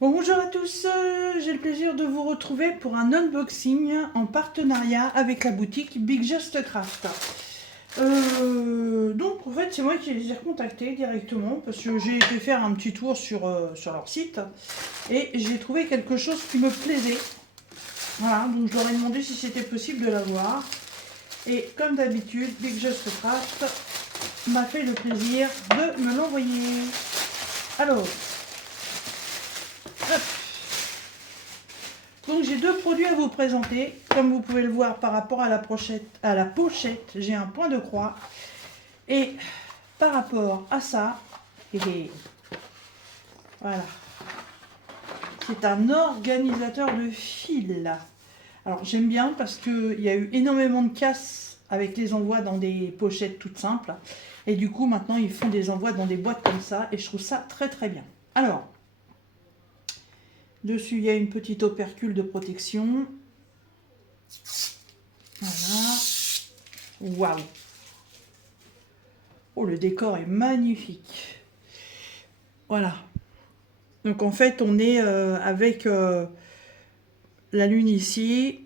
Bon, bonjour à tous, j'ai le plaisir de vous retrouver pour un unboxing en partenariat avec la boutique Big Just Craft. Donc en fait c'est moi qui les ai recontactés directement parce que j'ai été faire un petit tour sur leur site et j'ai trouvé quelque chose qui me plaisait. Voilà, donc je leur ai demandé si c'était possible de l'avoir. Et comme d'habitude, Big Just Craft m'a fait le plaisir de me l'envoyer. Alors, hop. Donc j'ai deux produits à vous présenter. Comme vous pouvez le voir par rapport à la pochette, j'ai un point de croix. Et par rapport à ça, voilà, c'est un organisateur de fil. Alors j'aime bien parce qu'il y a eu énormément de casses avec les envois dans des pochettes toutes simples. Et du coup maintenant ils font des envois dans des boîtes comme ça et je trouve ça très très bien. Alors, dessus il y a une petite opercule de protection. Voilà. Waouh! Oh, le décor est magnifique. Voilà. Donc en fait, on est avec la lune ici,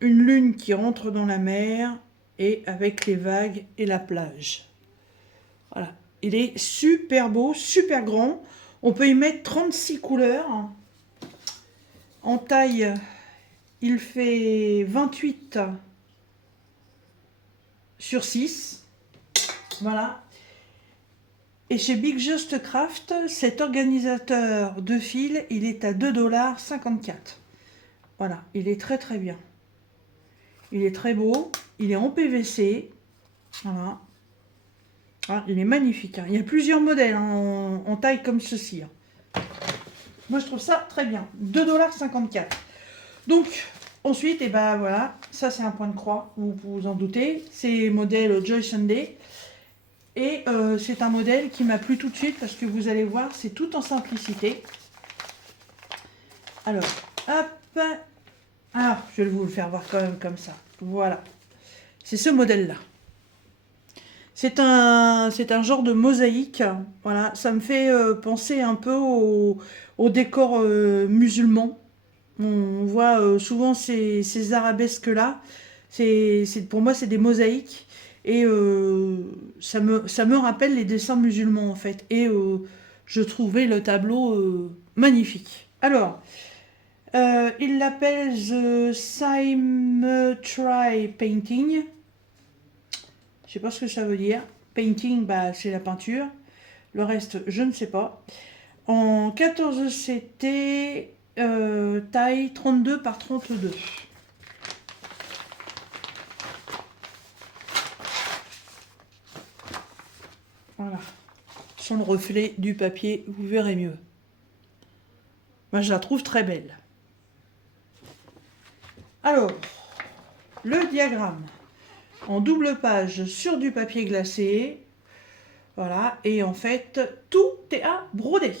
une lune qui rentre dans la mer et avec les vagues et la plage. Voilà. Il est super beau, super grand. On peut y mettre 36 couleurs. En taille, il fait 28 sur 6. Voilà. Et chez Big Just Craft, cet organisateur de fil, il est à 2,54 $. Voilà, il est très très bien. Il est très beau, il est en PVC. Voilà. Ah, il est magnifique. Hein. Il y a plusieurs modèles hein, en taille comme ceci. Hein. Moi je trouve ça très bien. 2,54 $. Donc ensuite, et ben voilà, ça c'est un point de croix, vous vous en doutez. C'est modèle Joy Sunday. Et c'est un modèle qui m'a plu tout de suite parce que vous allez voir, c'est tout en simplicité. Alors, hop. Alors, je vais vous le faire voir quand même comme ça. Voilà. C'est ce modèle-là. C'est un genre de mosaïque. Voilà, ça me fait penser un peu au décor musulman. On voit souvent ces arabesques-là. Pour moi, c'est des mosaïques. Et ça me rappelle les dessins musulmans, en fait. Et je trouvais le tableau magnifique. Alors, il l'appelle The Symmetry Painting. Je sais pas ce que ça veut dire. Painting, bah, c'est la peinture. Le reste, je ne sais pas. En 14 CT, taille 32 par 32. Voilà. Sans le reflet du papier, vous verrez mieux. Moi, je la trouve très belle. Alors, le diagramme en double page sur du papier glacé. Voilà, et en fait, tout est à broder.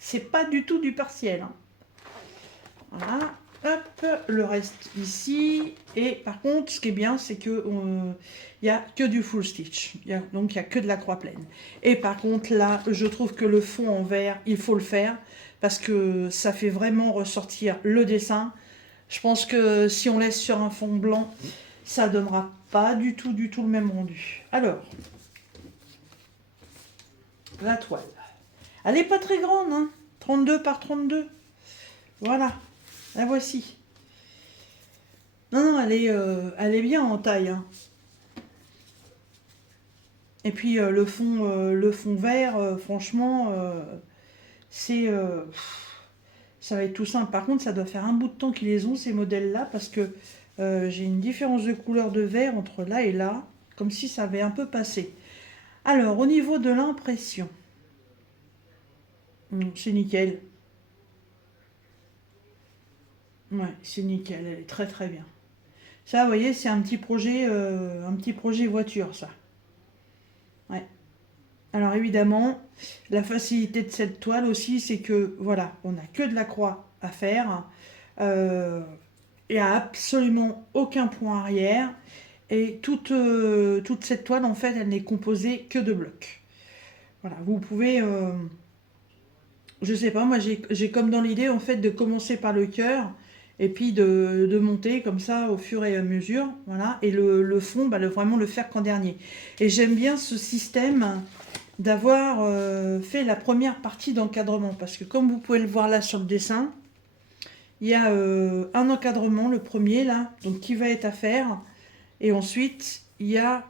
C'est pas du tout du partiel. Hein. Voilà, hop, le reste ici. Et par contre, ce qui est bien, c'est que il n'y a que du full stitch. Donc, il n'y a que de la croix pleine. Et par contre, là, je trouve que le fond en vert, il faut le faire parce que ça fait vraiment ressortir le dessin. Je pense que si on laisse sur un fond blanc, ça donnera pas du tout le même rendu. Alors, la toile. Elle n'est pas très grande, hein, 32 par 32. Voilà, la voici. Non, elle est bien en taille. Hein. Et puis le fond vert, franchement, c'est, ça va être tout simple. Par contre, ça doit faire un bout de temps qu'ils les ont ces modèles-là parce que j'ai une différence de couleur de vert entre là et là, comme si ça avait un peu passé. Alors, au niveau de l'impression, c'est nickel. Ouais, c'est nickel, elle est très très bien. Ça, vous voyez, c'est un petit projet voiture, ça. Ouais. Alors évidemment, la facilité de cette toile aussi, c'est que voilà, on n'a que de la croix à faire. Il n'y a absolument aucun point arrière. Et toute cette toile, en fait, elle n'est composée que de blocs. Voilà, vous pouvez Je sais pas, moi j'ai comme dans l'idée en fait de commencer par le cœur et puis de monter comme ça au fur et à mesure, voilà, et le fond, bah, vraiment le faire qu'en dernier. Et j'aime bien ce système d'avoir fait la première partie d'encadrement, parce que comme vous pouvez le voir là sur le dessin, il y a un encadrement, le premier là, donc qui va être à faire, et ensuite il y a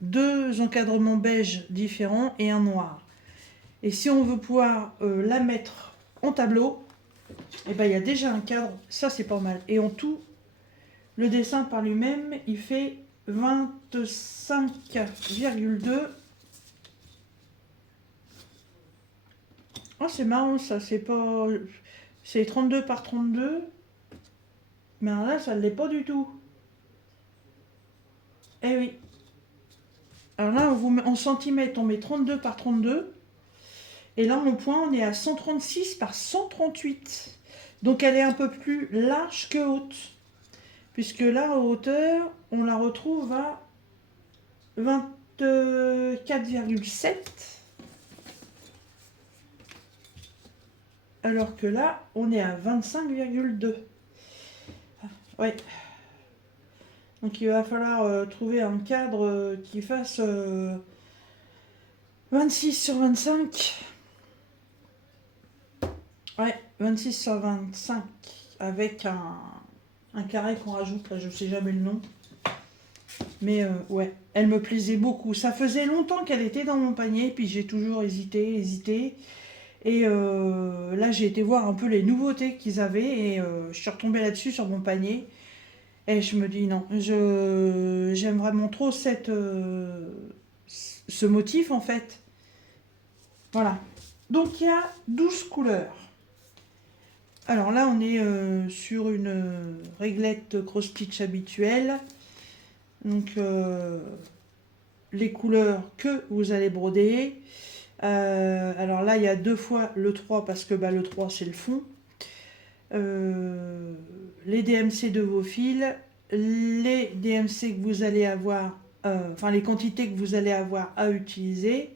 deux encadrements beige différents et un noir. Et si on veut pouvoir la mettre en tableau, et ben il y a déjà un cadre, ça c'est pas mal. Et en tout, le dessin par lui-même, il fait 25,2. Oh, c'est marrant ça, c'est pas. C'est 32 par 32. Mais alors là, ça ne l'est pas du tout. Eh oui. Alors là, on vous met en centimètres, on met 32 par 32. Et là, mon point, on est à 136 par 138. Donc elle est un peu plus large que haute. Puisque là, en hauteur, on la retrouve à 24,7. Alors que là, on est à 25,2. Ouais. Donc il va falloir trouver un cadre qui fasse 26 sur 25. Ouais, 26 sur 25 avec un carré qu'on rajoute, là je sais jamais le nom. Mais ouais, elle me plaisait beaucoup. Ça faisait longtemps qu'elle était dans mon panier, puis j'ai toujours hésité. Et là j'ai été voir un peu les nouveautés qu'ils avaient et je suis retombée là-dessus sur mon panier. Et je me dis non, j'aime vraiment trop ce motif en fait. Voilà. Donc il y a 12 couleurs. Alors là, on est sur une réglette cross-stitch habituelle. Donc, les couleurs que vous allez broder. Alors là, il y a deux fois le 3 parce que bah, le 3, c'est le fond. Les DMC de vos fils. Les DMC que vous allez avoir, enfin les quantités que vous allez avoir à utiliser.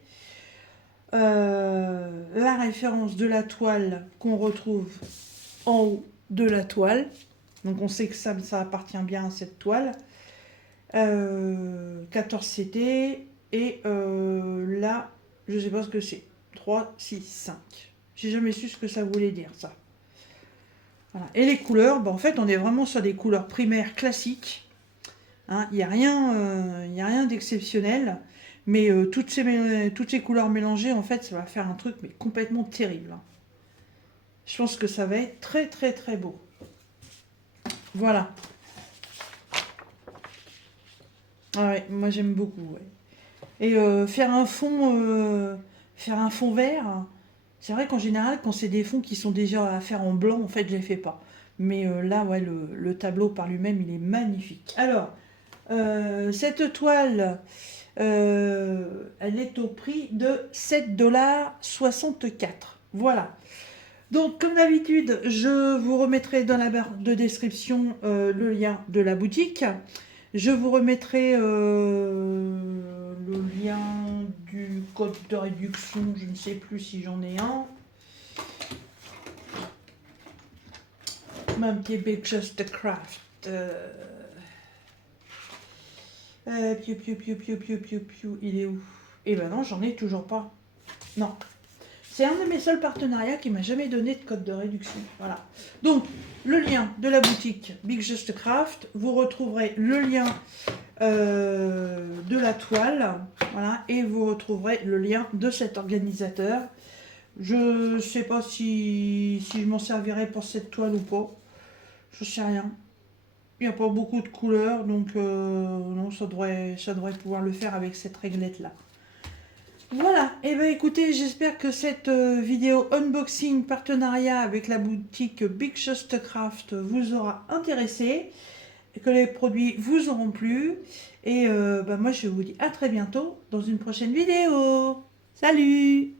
La référence de la toile qu'on retrouve en haut de la toile, donc on sait que ça appartient bien à cette toile. 14 CT et là je sais pas ce que c'est, 3, 6, 5, j'ai jamais su ce que ça voulait dire ça. Voilà. Et les couleurs, bah, en fait on est vraiment sur des couleurs primaires classiques, hein, il n'y a rien d'exceptionnel, mais toutes ces couleurs mélangées en fait ça va faire un truc mais complètement terrible, hein. Je pense que ça va être très très très beau. Voilà. Ah ouais, moi j'aime beaucoup. Ouais. Et faire un fond vert, c'est vrai qu'en général, quand c'est des fonds qui sont déjà à faire en blanc, en fait, je les fais pas. Mais là, ouais, le tableau par lui-même, il est magnifique. Alors, cette toile, elle est au prix de 7,64 $. Voilà. Donc, comme d'habitude, je vous remettrai dans la barre de description le lien de la boutique. Je vous remettrai le lien du code de réduction, je ne sais plus si j'en ai un. Mon petit Big Just Craft. Il est où? Eh ben non, j'en ai toujours pas. Non. C'est un de mes seuls partenariats qui m'a jamais donné de code de réduction. Voilà. Donc, le lien de la boutique Big Just Craft. Vous retrouverez le lien de la toile. Voilà. Et vous retrouverez le lien de cet organisateur. Je ne sais pas si je m'en servirai pour cette toile ou pas. Je sais rien. Il n'y a pas beaucoup de couleurs. Donc, non, ça devrait pouvoir le faire avec cette réglette-là. Voilà, et bien écoutez, j'espère que cette vidéo unboxing partenariat avec la boutique Big Just Craft vous aura intéressé, et que les produits vous auront plu. Et moi je vous dis à très bientôt dans une prochaine vidéo. Salut!